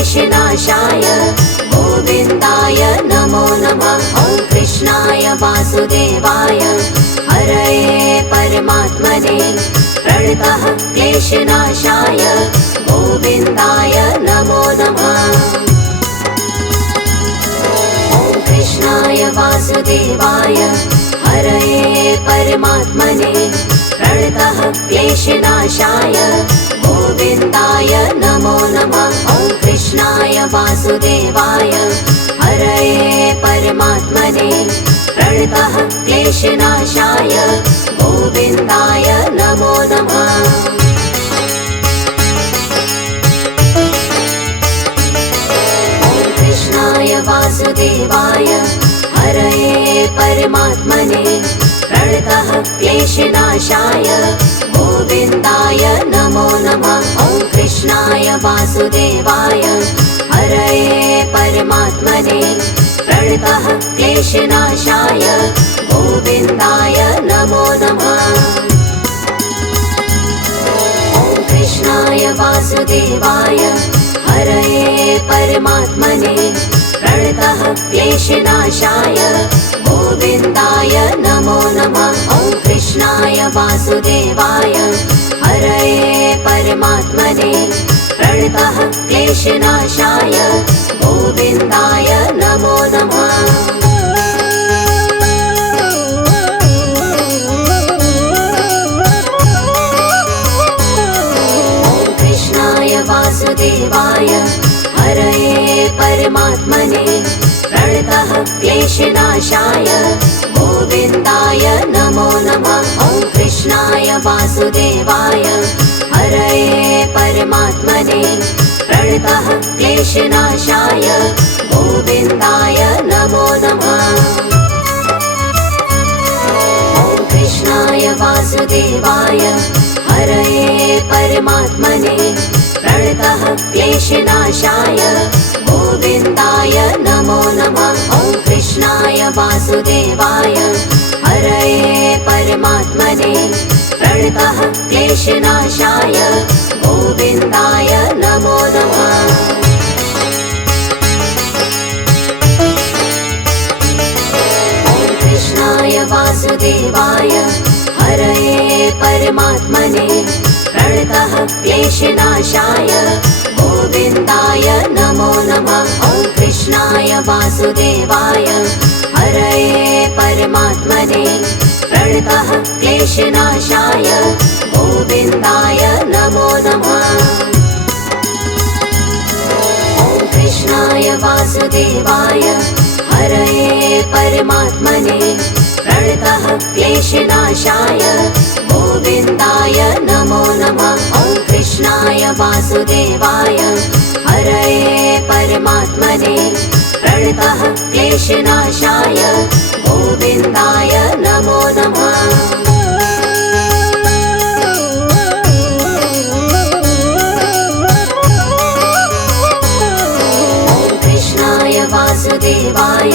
क्लेशनाशाय गोविन्दाय नमो नमः। ॐ कृष्णाय वासुदेवाय हरये परमात्मने प्रणतः क्लेशनाशाय गोविन्दाय नमो नमः। ॐ कृष्णाय वासुदेवाय हरये परमात्मने प्रणतः क्लेशनाशाय गोविन्दाय नमो नमः। ॐ कृष्णाय वासुदेवाय हरये परमात्मने प्रणतः क्लेशनाशाय गोविन्दाय नमो नमः। ॐ कृष्णाय वासुदेवाय हरये परमात्मने प्रणतः क्लेशनाशाय गोविन्दाय नमो नमः। ॐ कृष्णाय वासुदेवाय हरये परमात्मने प्रणतः क्लेशनाशाय गोविन्दाय नमो नमः। ॐ कृष्णाय वासुदेवाय हरये परमात्मने प्रणतः क्लेशनाशाय गोविन्दाय नमो नमः। ॐ कृष्णाय वासुदेवाय हरये परमात्मने प्रणतः क्लेशनाशाय गोविन्दाय नमो नमः। ॐ कृष्णाय वासुदेवाय हरये परमात्मने प्रणतः क्लेशनाशाय गोविन्दाय नमो नमः। ॐ कृष्णाय वासुदेवाय हरये परमात्मने प्रणतः क्लेशनाशाय गोविन्दाय नमो नमः। ॐ कृष्णाय वासुदेवाय हरये परमात्मने प्रणतः क्लेशनाशाय गोविन्दाय नमो नमः। ॐ कृष्णाय वासुदेवाय हरये परमात्मने प्रणतः क्लेशनाशाय गोविन्दाय नमो नमः। ॐ कृष्णाय वासुदेवाय हरये परमात्मने प्रणतः क्लेशनाशाय गोविन्दाय नमो नमः। ॐ कृष्णाय वासुदेवाय हरये परमात्मने प्रणतः क्लेशनाशाय गोविन्दाय नमो नमः। ॐ कृष्णाय वासुदेवाय हरये परमात्मने प्रणतः क्लेशनाशाय गोविन्दाय नमो नमः। ॐ कृष्णाय वासुदेवाय हरये परमात्मने प्रणतः क्लेशनाशाय गोविन्दाय नमो नमः। ॐ कृष्णाय वासुदेवाय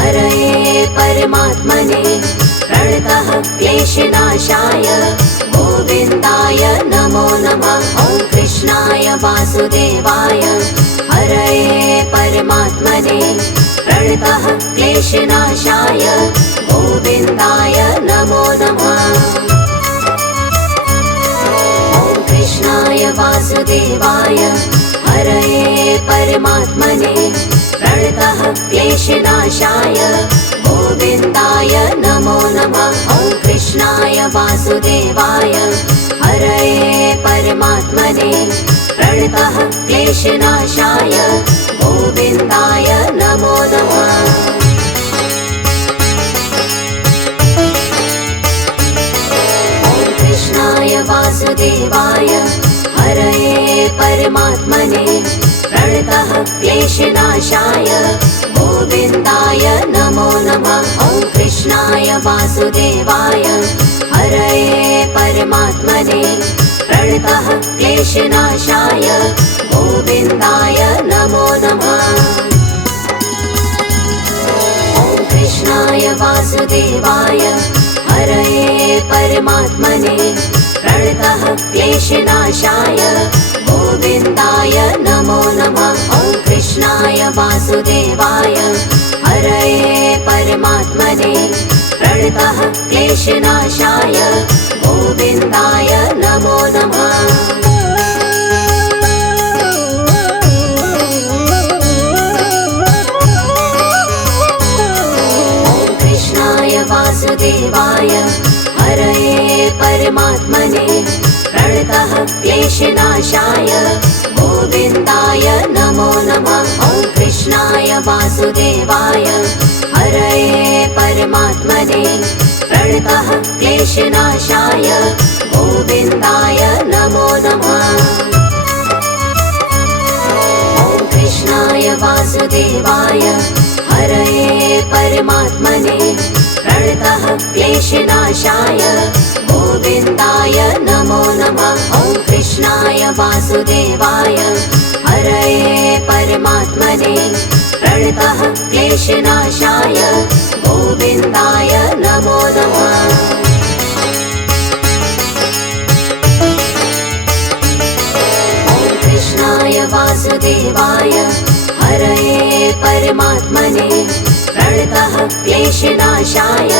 हरये परमात्मने प्रणतः क्लेशनाशाय गोविन्दाय नमो नमः। ॐ कृष्णाय वासुदेवाय हरये परमात्मने प्रणतः क्लेशनाशाय गोविन्दाय नमो नमः। ॐ कृष्णाय वासुदेवाय हरये परमात्मने प्रणतः क्लेशनाशाय गोविन्दाय नमो नमः। ॐ कृष्णाय वासुदेवाय हरये परमात्मने प्रणतः क्लेशनाशाय गोविन्दाय नमो नमः। ॐ कृष्णाय वासुदेवाय हरये परमात्मने प्रणतः क्लेशनाशाय गोविन्दाय नमो नमः। ॐ कृष्णाय वासुदेवाय हरये परमात्मने प्रणतः क्लेशनाशाय गोविन्दाय नमो नमः। ॐ कृष्णाय वासुदेवाय हरये परमात्मने प्रणतः क्लेशनाशाय गोविन्दाय नमो नमः। वासुदेवाय हरये परमात्मने प्रणतः क्लेशनाशाय गोविन्दाय नमो नमः। वासुदेवाय हरये परमात्मने प्रणतः क्लेशनाशाय गोविन्दाय नमो नमः। ॐ कृष्णाय वासुदेवाय हरये परमात्मने प्रणतः क्लेशनाशाय गोविन्दाय नमो नमः। ॐ कृष्णाय वासुदेवाय हरये परमात्मने प्रणतः क्लेशनाशाय गोविन्दाय नमो नमः। ॐ कृष्णाय वासुदेवाय हरये परमात्मने प्रणतः क्लेशनाशाय गोविन्दाय नमो नमः। ॐ कृष्णाय वासुदेवाय हरये परमात्मने प्रणतः क्लेशनाशाय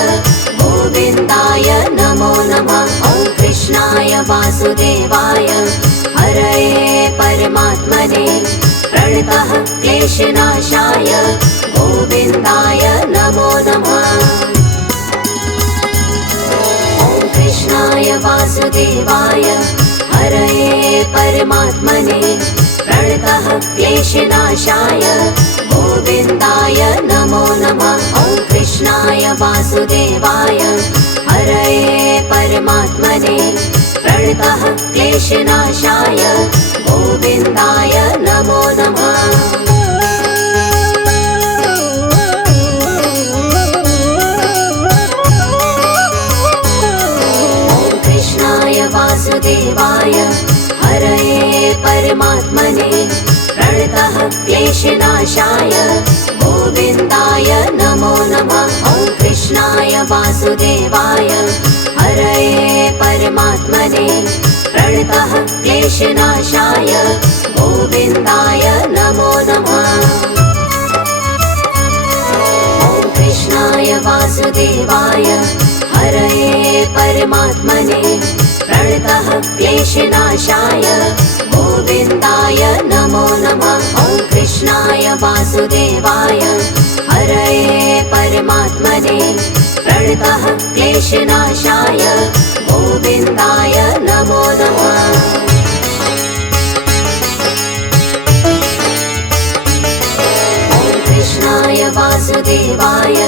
गोविन्दाय नमो नमः। ॐ कृष्णाय वासुदेवाय हरये परमात्मने प्रणतः क्लेशनाशाय गोविन्दाय नमो नमः। ॐ कृष्णाय वासुदेवाय हरये परमात्मने प्रणतः क्लेशनाशाय गोविन्दाय नमो नमः। ॐ कृष्णाय वासुदेवाय हरये परमात्मने प्रणतः क्लेशनाशाय गोविन्दाय नमो नमः। ॐ कृष्णाय वासुदेवाय हरये परमात्मने प्रणतः क्लेशनाशाय गोविन्दाय नमो नमः। ॐ कृष्णाय वासुदेवाय हरये परमात्मने प्रणतः क्लेशनाशाय गोविन्दाय नमो नमः। ॐ कृष्णाय वासुदेवाय हरये परमात्मने प्रणतः क्लेशनाशाय गोविन्दाय नमो नमः। ॐ कृष्णाय वासुदेवाय हरये परमात्मने प्रणतः क्लेशनाशाय गोविन्दाय नमो नमः। ॐ कृष्णाय वासुदेवाय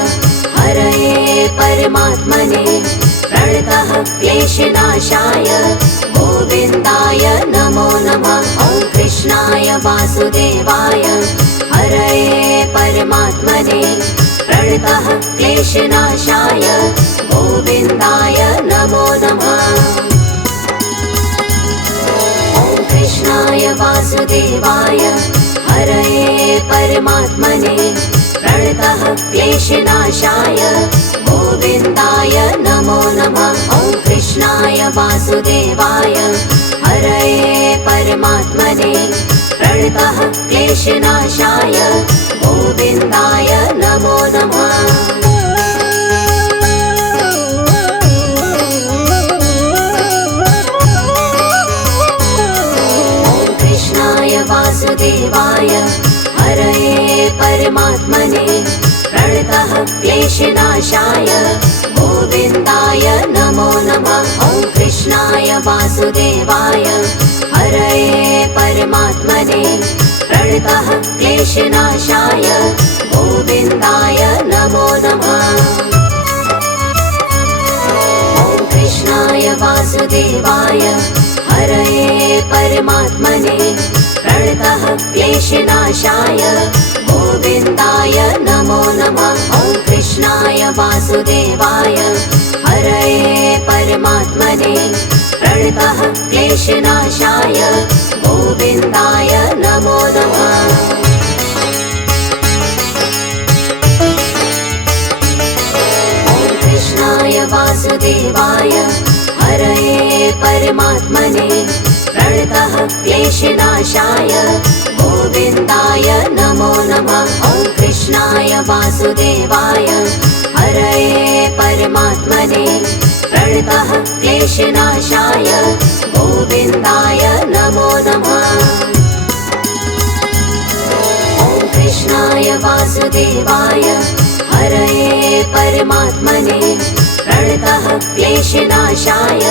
हरये परमात्मने प्रणतः क्लेशनाशाय गोविन्दाय नमो नमः। ॐ कृष्णाय वासुदेवाय हरये परमात्मने प्रणतः क्लेशनाशाय गोविन्दाय नमो नमः। ॐ कृष्णाय वासुदेवाय हरये परमात्मने प्रणतः क्लेशनाशाय गोविन्दाय नमो नमः। ॐ कृष्णाय वासुदेवाय हरये परमात्मने प्रणतः क्लेशनाशाय गोविन्दाय नमो नमः। ॐ कृष्णाय वासुदेवाय हरये परमात्मने प्रणतः क्लेशनाशाय गोविन्दाय नमो नमः। ॐ कृष्णाय वासुदेवाय हरये परमात्मने प्रणतः क्लेशनाशाय गोविन्दाय नमो नमः। ॐ कृष्णाय वासुदेवाय हरये परमात्मने प्रणतः क्लेशनाशाय गोविन्दाय नमो नमः। ॐ कृष्णाय वासुदेवाय हरये परमात्मने प्रणतः क्लेशनाशाय गोविन्दाय नमो नमः। ॐ कृष्णाय वासुदेवाय हरये परमात्मने प्रणतः क्लेशनाशाय गोविन्दाय नमो नमः। वासुदेवाय हरये परमात्मने प्रणतः क्लेशनाशाय गोविन्दाय नमो नमः। ॐ कृष्णाय वासुदेवाय हरये परमात्मने प्रणतः क्लेशनाशाय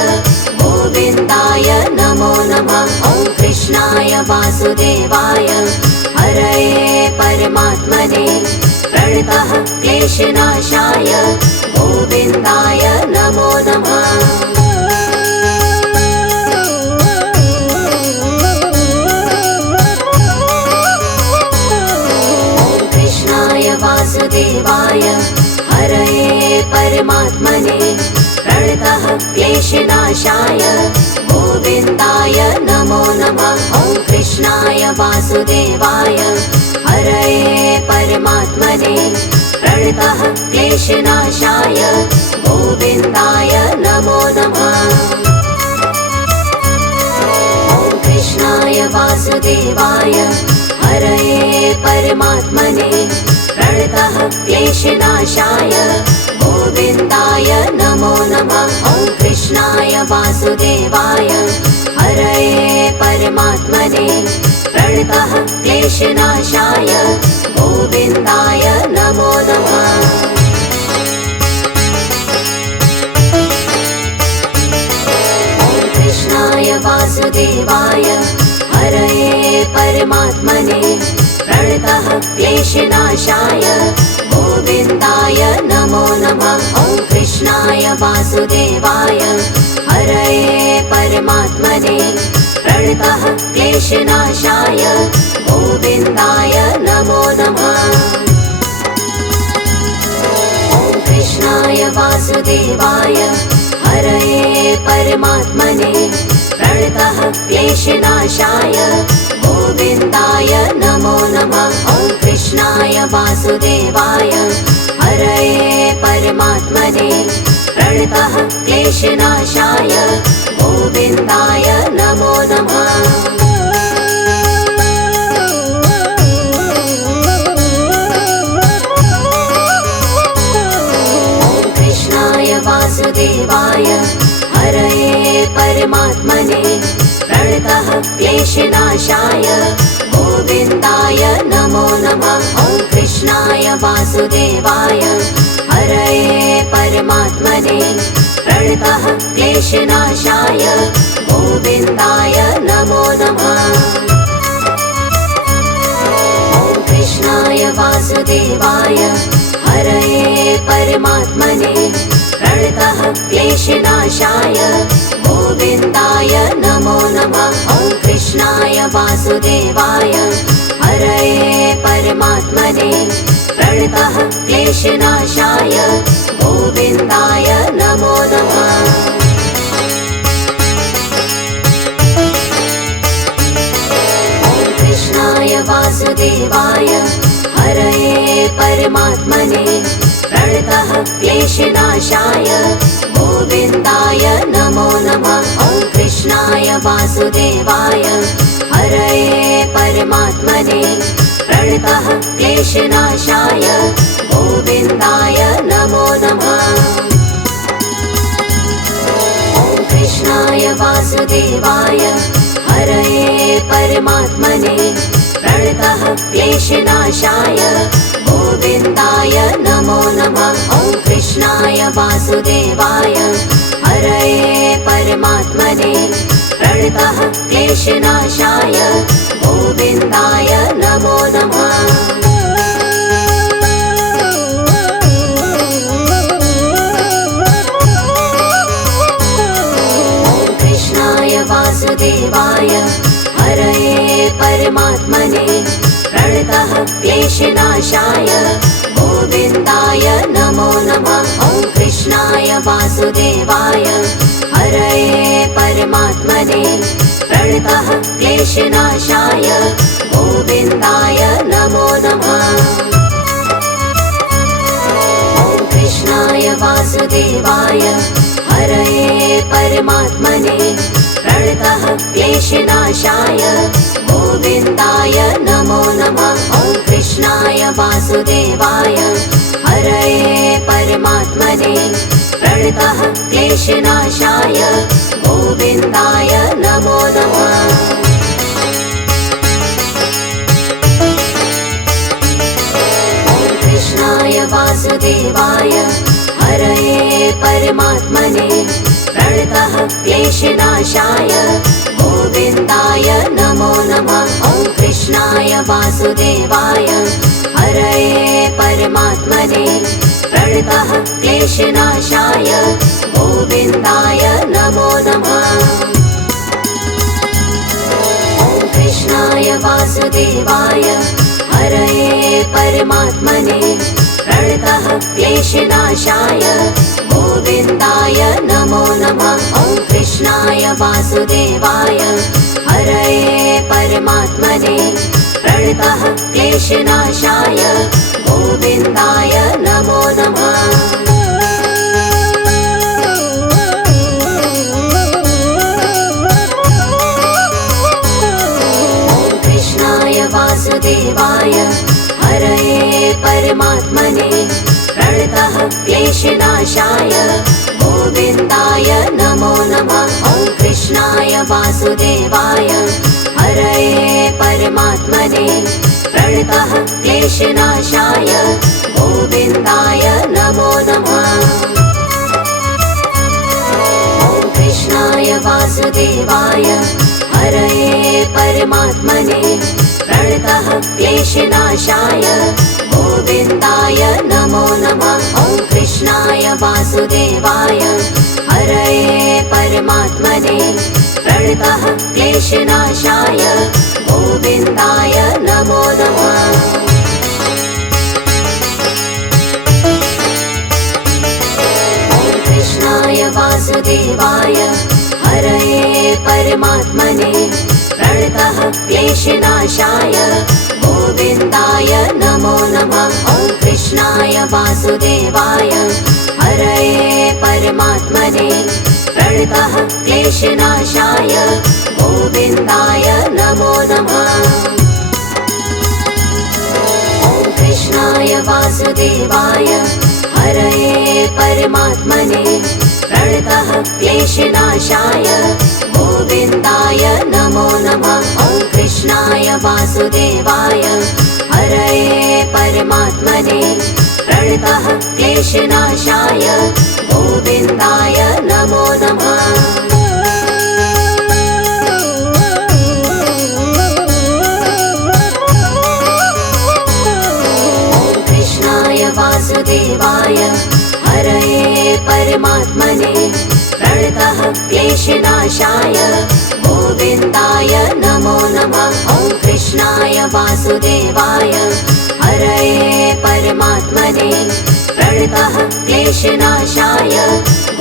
गोविन्दाय नमो नमः। ॐ कृष्णाय वासुदेवाय हरये परमात्मने प्रणतः क्लेशनाशाय गोविन्दाय नमो नमः। ॐ कृष्णाय वासुदेवाय हरये परमात्मने प्रणतः क्लेशनाशाय गोविन्दाय नमो नमः। ॐ कृष्णाय वासुदेवाय हरये परमात्मने प्रणतः क्लेशनाशाय गोविन्दाय नमो नमः। ॐ कृष्णाय वासुदेवाय हरये परमात्मने प्रणतः क्लेशनाशाय गोविन्दाय नमो नमः। ॐ कृष्णाय वासुदेवाय हरये परमात्मने प्रणतः क्लेशनाशाय गोविन्दाय नमो नमः। ॐ कृष्णाय वासुदेवाय हरये परमात्मने प्रणतः क्लेशनाशाय गोविन्दाय नमो नमः। ॐ कृष्णाय वासुदेवाय हरये परमात्मने प्रणतः क्लेशनाशाय गोविन्दाय नमो नमः। ॐ कृष्णाय वासुदेवाय हरये परमात्मने प्रणतः क्लेशनाशाय गोविन्दाय नमो नमः। ॐ कृष्णाय वासुदेवाय हरये परमात्मने प्रणतः क्लेशनाशाय गोविन्दाय नमो नमः। ॐ कृष्णाय वासुदेवाय हरये परमात्मने प्रणतः क्लेशनाशाय गोविन्दाय नमो नमः। ॐ कृष्णाय वासुदेवाय हरये परमात्मने प्रणतः क्लेशनाशाय गोविन्दाय नमो नमः। ॐ कृष्णाय वासुदेवाय हरये परमात्मने प्रणतः क्लेशनाशाय गोविन्दाय नमो नमः। ॐ कृष्णाय वासुदेवाय हरये परमात्मने प्रणतः क्लेशनाशाय गोविन्दाय नमो नमः। ॐ कृष्णाय वासुदेवाय हरये परमात्मने प्रणतः क्लेशनाशाय गोविन्दाय नमो नमः। ॐ कृष्णाय वासुदेवाय हरये परमात्मने प्रणतः क्लेशनाशाय गोविन्दाय नमो नमः। ॐ कृष्णाय वासुदेवाय हरये परमात्मने प्रणतः क्लेशनाशाय गोविन्दाय नमो नमः। ॐ कृष्णाय वासुदेवाय हरये परमात्मने प्रणतः क्लेशनाशाय गोविन्दाय नमो नमः। ॐ कृष्णाय वासुदेवाय हरये परमात्मने प्रणतः क्लेशनाशाय गोविन्दाय नमो नमः। ॐ कृष्णाय वासुदेवाय हरये परमात्मने प्रणतः क्लेशनाशाय गोविन्दाय नमो नमः। ॐ कृष्णाय वासुदेवाय हरये परमात्मने प्रणतः क्लेशनाशाय गोविन्दाय नमो नमः। ॐ कृष्णाय वासुदेवाय क्लेशनाशाय गोविन्दाय नमो नमः। कृष्णाय वासुदेवाय हरये परमात्मने प्रणतः क्लेशनाशाय गोविन्दाय नमो नमः। ॐ कृष्णाय वासुदेवाय हरये परमात्मने प्रणतः क्लेशनाशाय गोविन्दाय नमो नमः। ॐ कृष्णाय वासुदेवाय हरये परमात्मने प्रणतः क्लेशनाशाय गोविन्दाय नमो नमः। ॐ कृष्णाय वासुदेवाय हरये परमात्मने प्रणतः क्लेशनाशाय गोविन्दाय नमो नमः। वासुदेवाय हरये परमात्मने प्रणतः क्लेशनाशाय गोविन्दाय नमो नमः। ॐ कृष्णाय वासुदेवाय हरये परमात्मने प्रणतः क्लेशनाशाय गोविन्दाय नमो नमः। ॐ कृष्णाय वासुदेवाय हरये परमात्मने प्रणतः क्लेशनाशाय गोविन्दाय नमो नमः। ॐ कृष्णाय वासुदेवाय हरये परमात्मने प्रणतः क्लेशनाशाय गोविन्दाय नमो नमः। ॐ कृष्णाय वासुदेवाय हरये परमात्मने प्रणतः क्लेशनाशाय गोविन्दाय नमो नमः। ॐ कृष्णाय वासुदेवाय हरये परमात्मने प्रणतः क्लेशनाशाय गोविन्दाय नमो नमः। ॐ कृष्णाय वासुदेवाय हरये परमात्मने प्रणतः क्लेशनाशाय गोविन्दाय नमो नमः। ॐ कृष्णाय वासुदेवाय हरये परमात्मने प्रणतः क्लेशनाशाय गोविन्दाय नमो नमः। ॐ कृष्णाय वासुदेवाय हरये परमात्मने प्रणतः क्लेशनाशाय गोविन्दाय नमो नमः। ॐ कृष्णाय वासुदेवाय हरये परमात्मने प्रणतः क्लेशनाशाय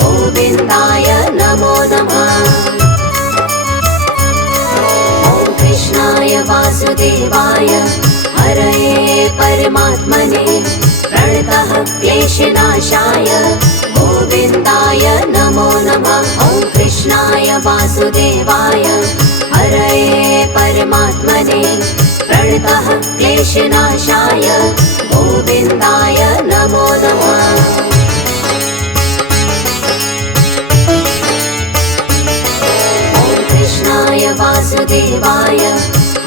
गोविन्दाय नमो नमः। ॐ कृष्णाय वासुदेवाय हरये परमात्मने प्रणतः क्लेशनाशाय गोविन्दाय नमो नमः। ॐ कृष्णाय वासुदेवाय हरये परमात्मने प्रणतः क्लेशनाशाय गोविन्दाय नमो नमः। ॐ कृष्णाय वासुदेवाय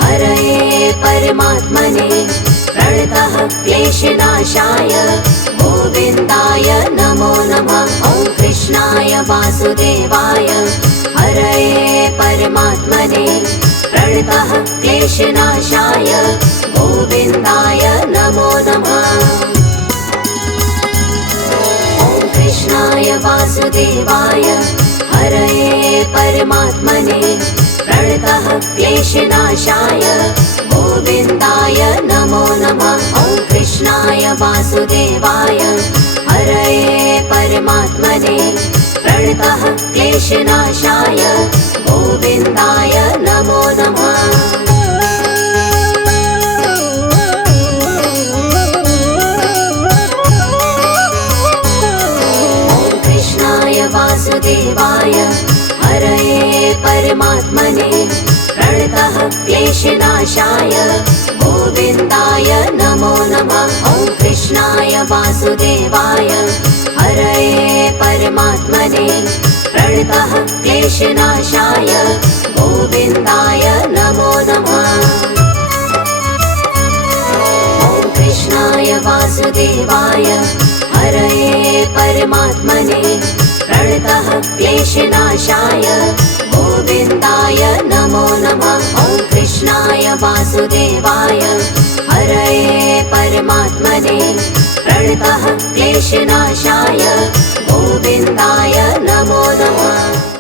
हरये परमात्मने प्रणतः क्लेशनाशाय गोविन्दाय नमो नमः। ॐ कृष्णाय वासुदेवाय हरये परमात्मने प्रणतः क्लेशनाशाय गोविन्दाय नमो नमः। ॐ कृष्णाय वासुदेवाय हरये परमात्मने प्रणतः क्लेशनाशाय गोविन्दाय नमो नमः। ॐ कृष्णाय वासुदेवाय हरये परमात्मने प्रणतः क्लेशनाशाय गोविन्दाय नमो नमः। ॐ कृष्णाय वासुदेवाय हरये परमात्मने प्रणतः क्लेशनाशाय गोविन्दाय नमो नमः। ॐ कृष्णाय वासुदेवाय हरये परमात्मने प्रणतः क्लेशनाशाय गोविन्दाय नमो नमः। ॐ कृष्णाय वासुदेवाय हरये परमात्मने प्रणतः क्लेशनाशाय गोविन्दाय नमो नमः। ॐ कृष्णाय वासुदेवाय हरये परमात्मने प्रणतः क्लेशनाशाय गोविन्दाय नमो नमः।